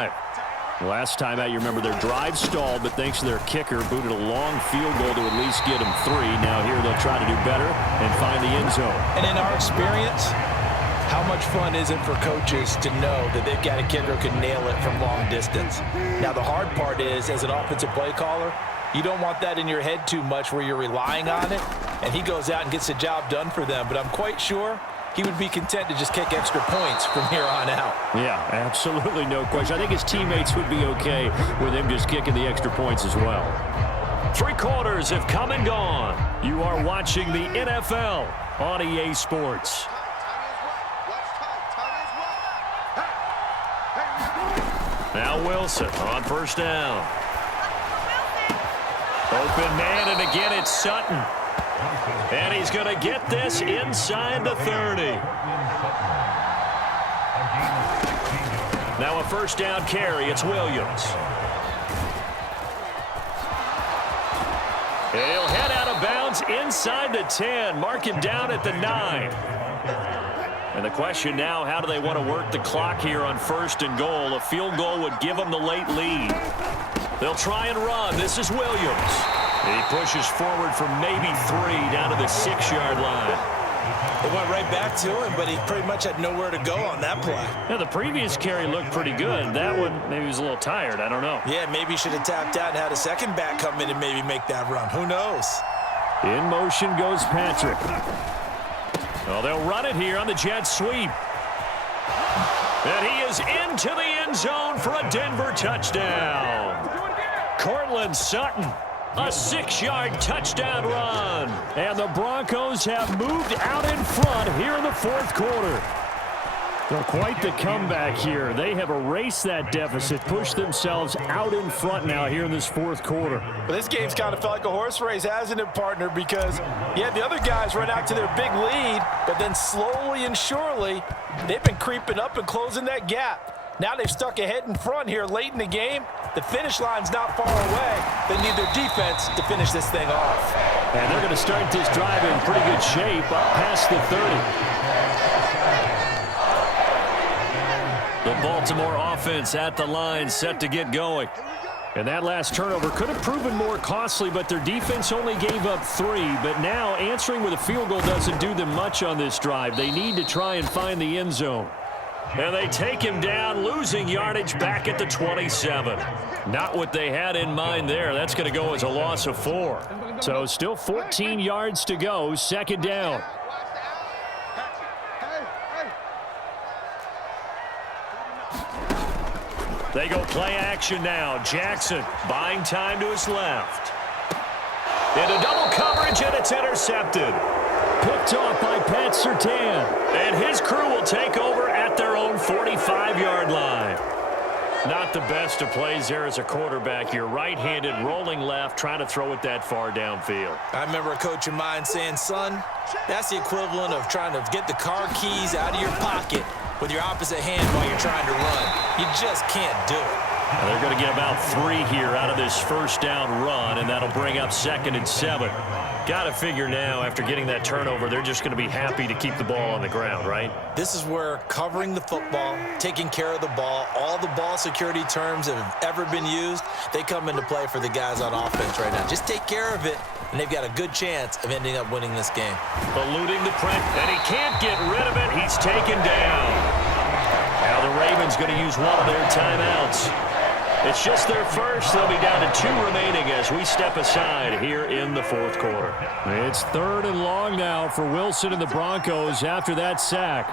drive. Last time out, you remember their drive stalled, but thanks to their kicker, booted a long field goal to at least get them 3. Now here they'll try to do better and find the end zone. And in our experience, how much fun is it for coaches to know that they've got a kicker who can nail it from long distance? Now, the hard part is, as an offensive play caller, you don't want that in your head too much where you're relying on it, and he goes out and gets the job done for them. But I'm quite sure he would be content to just kick extra points from here on out. Yeah, absolutely no question. I think his teammates would be okay with him just kicking the extra points as well. 3 quarters have come and gone. You are watching the NFL on EA Sports. Now Wilson on first down. Open man, and again it's Sutton. And he's going to get this inside the 30. Now a first down carry. It's Williams. He'll head out of bounds inside the 10. Mark him down at the 9. And the question now, how do they want to work the clock here on first and goal? A field goal would give them the late lead. They'll try and run. This is Williams. He pushes forward for maybe 3 down to the 6-yard line. They went right back to him, but he pretty much had nowhere to go on that play. Yeah, the previous carry looked pretty good. That one, maybe he was a little tired. I don't know. Yeah, maybe he should have tapped out and had a second back come in and maybe make that run. Who knows? In motion goes Patrick. Well, they'll run it here on the jet sweep. And he is into the end zone for a Denver touchdown. Cortland Sutton, a 6-yard touchdown run. And the Broncos have moved out in front here in the 4th quarter. Well, quite the comeback here. They have erased that deficit, pushed themselves out in front now here in this 4th quarter. Well, this game's kind of felt like a horse race, hasn't it, partner? Because, yeah, the other guys run out to their big lead, but then slowly and surely, they've been creeping up and closing that gap. Now they've stuck ahead in front here late in the game. The finish line's not far away. They need their defense to finish this thing off. And they're going to start this drive in pretty good shape up past the 30. The Baltimore offense at the line, set to get going. And that last turnover could have proven more costly, but their defense only gave up 3. But now answering with a field goal doesn't do them much on this drive. They need to try and find the end zone. And they take him down, losing yardage back at the 27. Not what they had in mind there. That's going to go as a loss of 4. So still 14 yards to go, 2nd down. They go play action now. Jackson buying time to his left. Into double coverage, and it's intercepted. Picked off by Pat Surtain. And his crew will take over at their own 45-yard line. Not the best of plays there as a quarterback. You're right-handed, rolling left, trying to throw it that far downfield. I remember a coach of mine saying, son, that's the equivalent of trying to get the car keys out of your pocket with your opposite hand while you're trying to run. You just can't do it. Well, they're going to get about 3 here out of this first down run, and that'll bring up 2nd and 7. Got to figure now, after getting that turnover, they're just going to be happy to keep the ball on the ground, right? This is where covering the football, taking care of the ball, all the ball security terms that have ever been used, they come into play for the guys on offense right now. Just take care of it, and they've got a good chance of ending up winning this game. Eluding the pressure, and he can't get rid of it. He's taken down. Now the Ravens going to use one of their timeouts. It's just their first. They'll be down to 2 remaining as we step aside here in the 4th quarter. It's 3rd and long now for Wilson and the Broncos after that sack.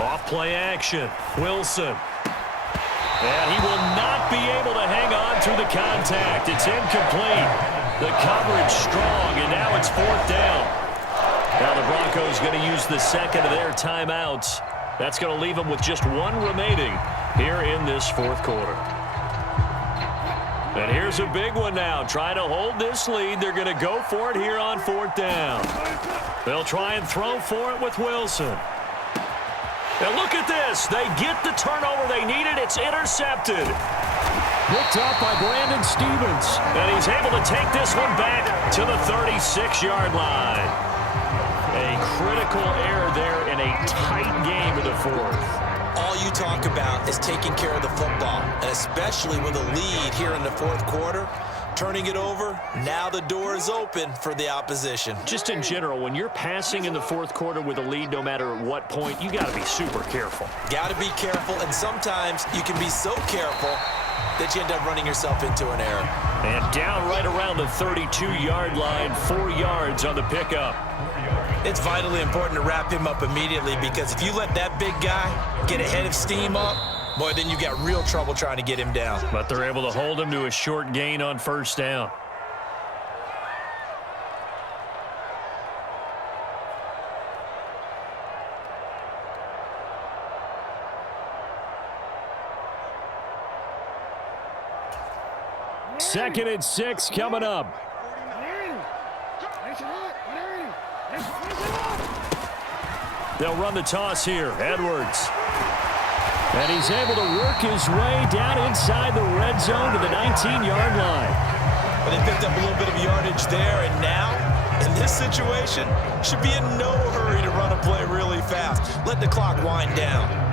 Off play action. Wilson. And he will not be able to hang on through the contact. It's incomplete. The coverage strong, and now it's 4th down. Now the Broncos going to use the 2nd of their timeouts. That's going to leave them with just 1 remaining here in this 4th quarter. And here's a big one now. Trying to hold this lead. They're going to go for it here on 4th down. They'll try and throw for it with Wilson. Now look at this. They get the turnover they needed. It's intercepted. Picked up by Brandon Stevens. And he's able to take this one back to the 36-yard line. A critical error there in a tight game of the 4th. All you talk about is taking care of the football, and especially with a lead here in the fourth quarter, turning it over, now the door is open for the opposition. Just in general, when you're passing in the fourth quarter with a lead, no matter at what point, you got to be super careful. Got to be careful, and sometimes you can be so careful that you end up running yourself into an error. And down right around the 32-yard line, 4 yards on the pickup. It's vitally important to wrap him up immediately, because if you let that big guy get a head of steam up, boy, then you got real trouble trying to get him down. But they're able to hold him to a short gain on first down. Second and 6 coming up. They'll run the toss here. Edwards. And he's able to work his way down inside the red zone to the 19-yard line. But they picked up a little bit of yardage there, and now, in this situation, should be in no hurry to run a play really fast. Let the clock wind down.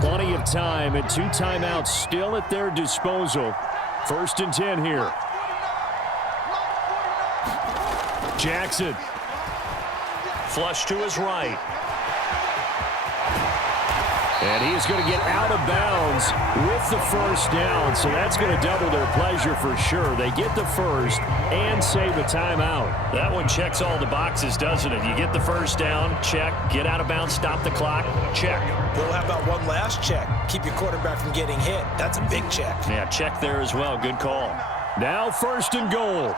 Plenty of time and 2 timeouts still at their disposal. First and 10 here. Jackson. Flush to his right. And he is going to get out of bounds with the first down, so that's going to double their pleasure for sure. They get the first and save a timeout. That one checks all the boxes, doesn't it? You get the first down, check. Get out of bounds, stop the clock, check. Well, how about one last check? Keep your quarterback from getting hit. That's a big check. Yeah, check there as well. Good call. Now first and goal.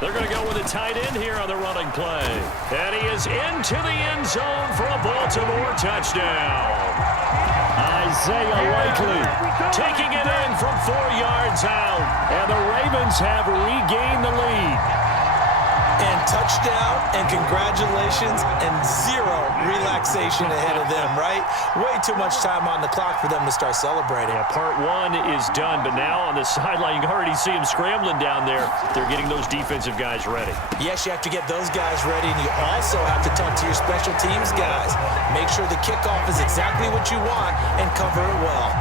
They're going to go with a tight end here on the running play. And he is into the end zone for a Baltimore touchdown. Isaiah Likely taking it in from 4 yards out. And the Ravens have regained the lead. And touchdown, and congratulations, and zero relaxation ahead of them, right? Way too much time on the clock for them to start celebrating. Yeah, part one is done, but now on the sideline, you can already see them scrambling down there. They're getting those defensive guys ready. Yes, you have to get those guys ready, and you also have to talk to your special teams guys. Make sure the kickoff is exactly what you want and cover it well.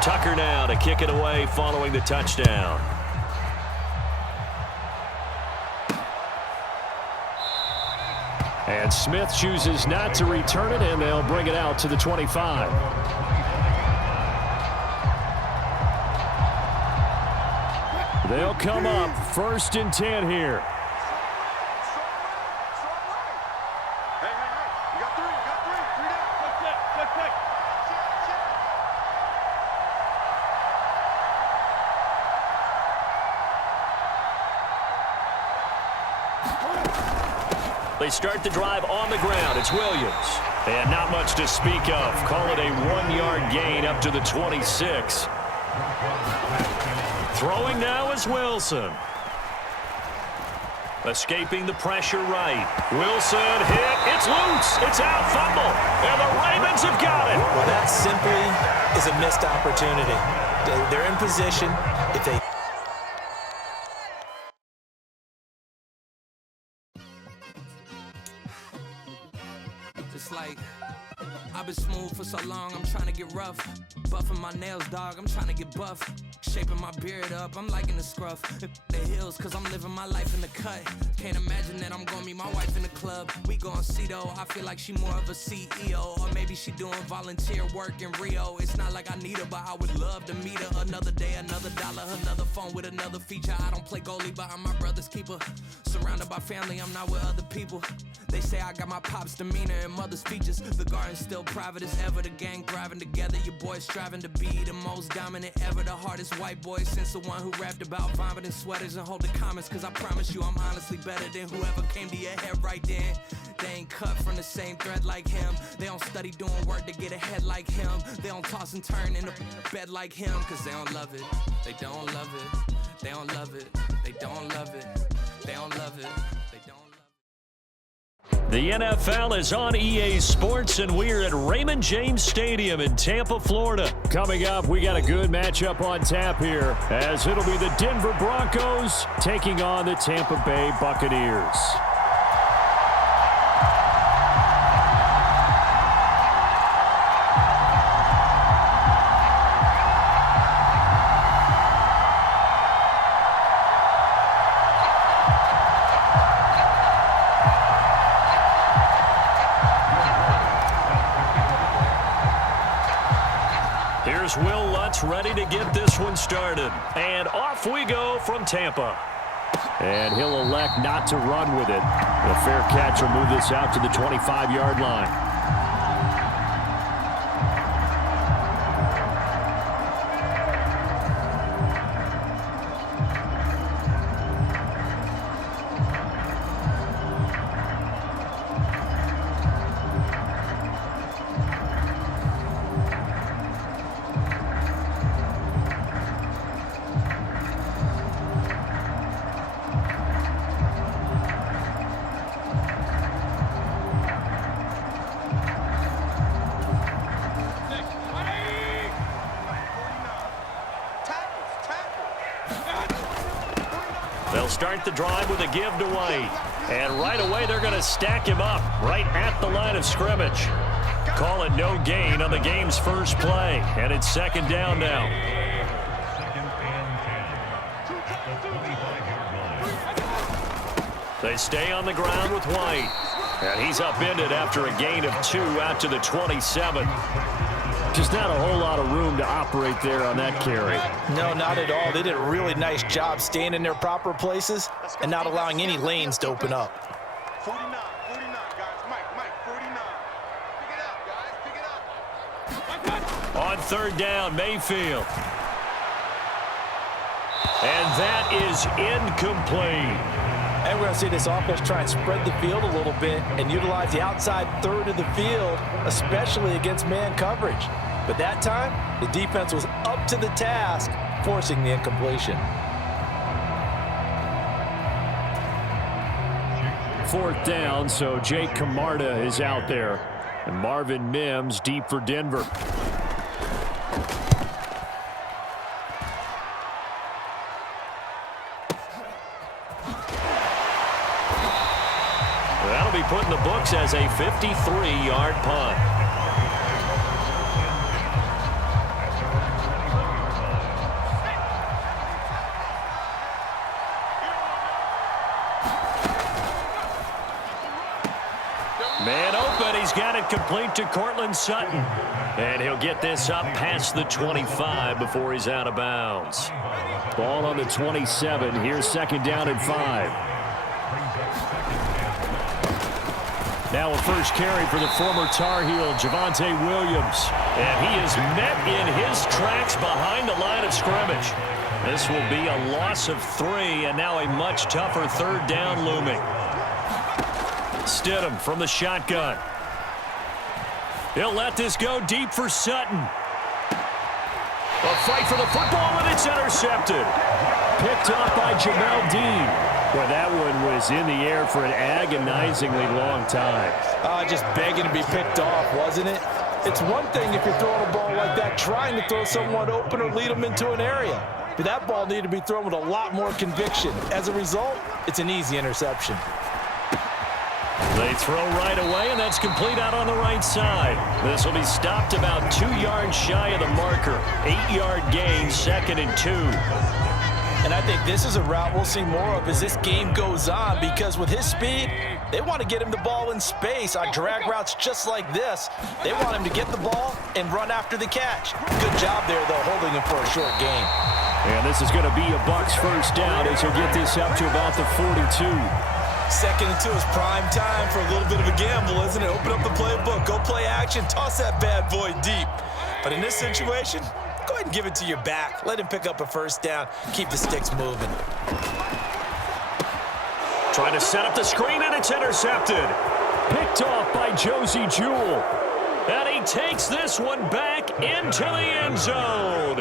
Tucker now to kick it away following the touchdown. And Smith chooses not to return it, and they'll bring it out to the 25. They'll come up first and 10 here. They start the drive on the ground. It's Williams. And not much to speak of. Call it a 1-yard gain up to the 26. Throwing now is Wilson. Escaping the pressure right. Wilson hit. It's loose. It's out. Fumble. And the Ravens have got it. Well, that simply is a missed opportunity. They're in position. If they... Like, I've been smooth for so long, I'm trying to get rough. Buffing my nails, dog, I'm trying to get buff. Shaping my beard up, I'm liking the scruff. The hills, cause I'm living my life in the cut. Can't imagine that I'm gonna meet my wife in the club. We gon' see though, I feel like she more of a CEO. Or maybe she doing volunteer work in Rio. It's not like I need her, but I would love to meet her. Another day, another dollar, another phone with another feature. I don't play goalie, but I'm my brother's keeper. Surrounded by family, I'm not with other people. They say I got my pop's demeanor and mother's features. The garden's still private as ever. The gang thriving together. Your boys striving to be the most dominant ever. The hardest white boy since the one who rapped about vomiting sweaters and holding comments. Cause I promise you I'm honestly better than whoever came to your head right then. They ain't cut from the same thread like him. They don't study doing work to get ahead like him. They don't toss and turn in the bed like him. Cause they don't love it. They don't love it. They don't love it. They don't love it. They don't love it. They don't love it. The NFL is on EA Sports, and we're at Raymond James Stadium in Tampa, Florida. Coming up, we got a good matchup on tap here, as it'll be the Denver Broncos taking on the Tampa Bay Buccaneers. Here's Will Lutz ready to get this one started. And off we go from Tampa. And he'll elect not to run with it. The fair catch will move this out to the 25-yard line. They'll start the drive with a give to White. And right away, they're going to stack him up right at the line of scrimmage. Call it no gain on the game's first play. And it's second down now. They stay on the ground with White. And he's upended after a gain of 2 out to the 27. Just not a whole lot of room to operate there on that carry. No, not at all. They did a really nice job staying in their proper places and not allowing any lanes to open up. 49, guys. Mike, 49. Pick it up, guys. Pick it up. On third down, Mayfield. And that is incomplete. And we're going to see this offense try and spread the field a little bit and utilize the outside third of the field, especially against man coverage. But that time, the defense was up to the task, forcing the incompletion. Fourth down, so Jake Camarda is out there. And Marvin Mims deep for Denver. That'll be put in the books as a 53-yard punt. Man open, he's got it complete to Cortland Sutton. And he'll get this up past the 25 before he's out of bounds. Ball on the 27. Here's second down and 5. Now a first carry for the former Tar Heel, Javonte Williams. And he is met in his tracks behind the line of scrimmage. This will be a loss of 3, and now a much tougher third down looming. Stidham from the shotgun. He'll let this go deep for Sutton. A fight for the football, and it's intercepted. Picked off by Jamel Dean. Well, that one was in the air for an agonizingly long time. Just begging to be picked off, wasn't it? It's one thing if you're throwing a ball like that, trying to throw someone open or lead them into an area. But that ball needed to be thrown with a lot more conviction. As a result, it's an easy interception. They throw right away, and that's complete out on the right side. This will be stopped about 2 yards shy of the marker. 8-yard gain, second and 2. And I think this is a route we'll see more of as this game goes on, because with his speed, they want to get him the ball in space on drag routes just like this. They want him to get the ball and run after the catch. Good job there, though, holding him for a short gain. And this is going to be a Bucs first down as he'll get this up to about the 42. Second and 2 is prime time for a little bit of a gamble, isn't it? Open up the playbook, go play action, toss that bad boy deep. But in this situation, go ahead and give it to your back. Let him pick up a first down. Keep the sticks moving. Trying to set up the screen, and it's intercepted. Picked off by Josie Jewell. And he takes this one back into the end zone.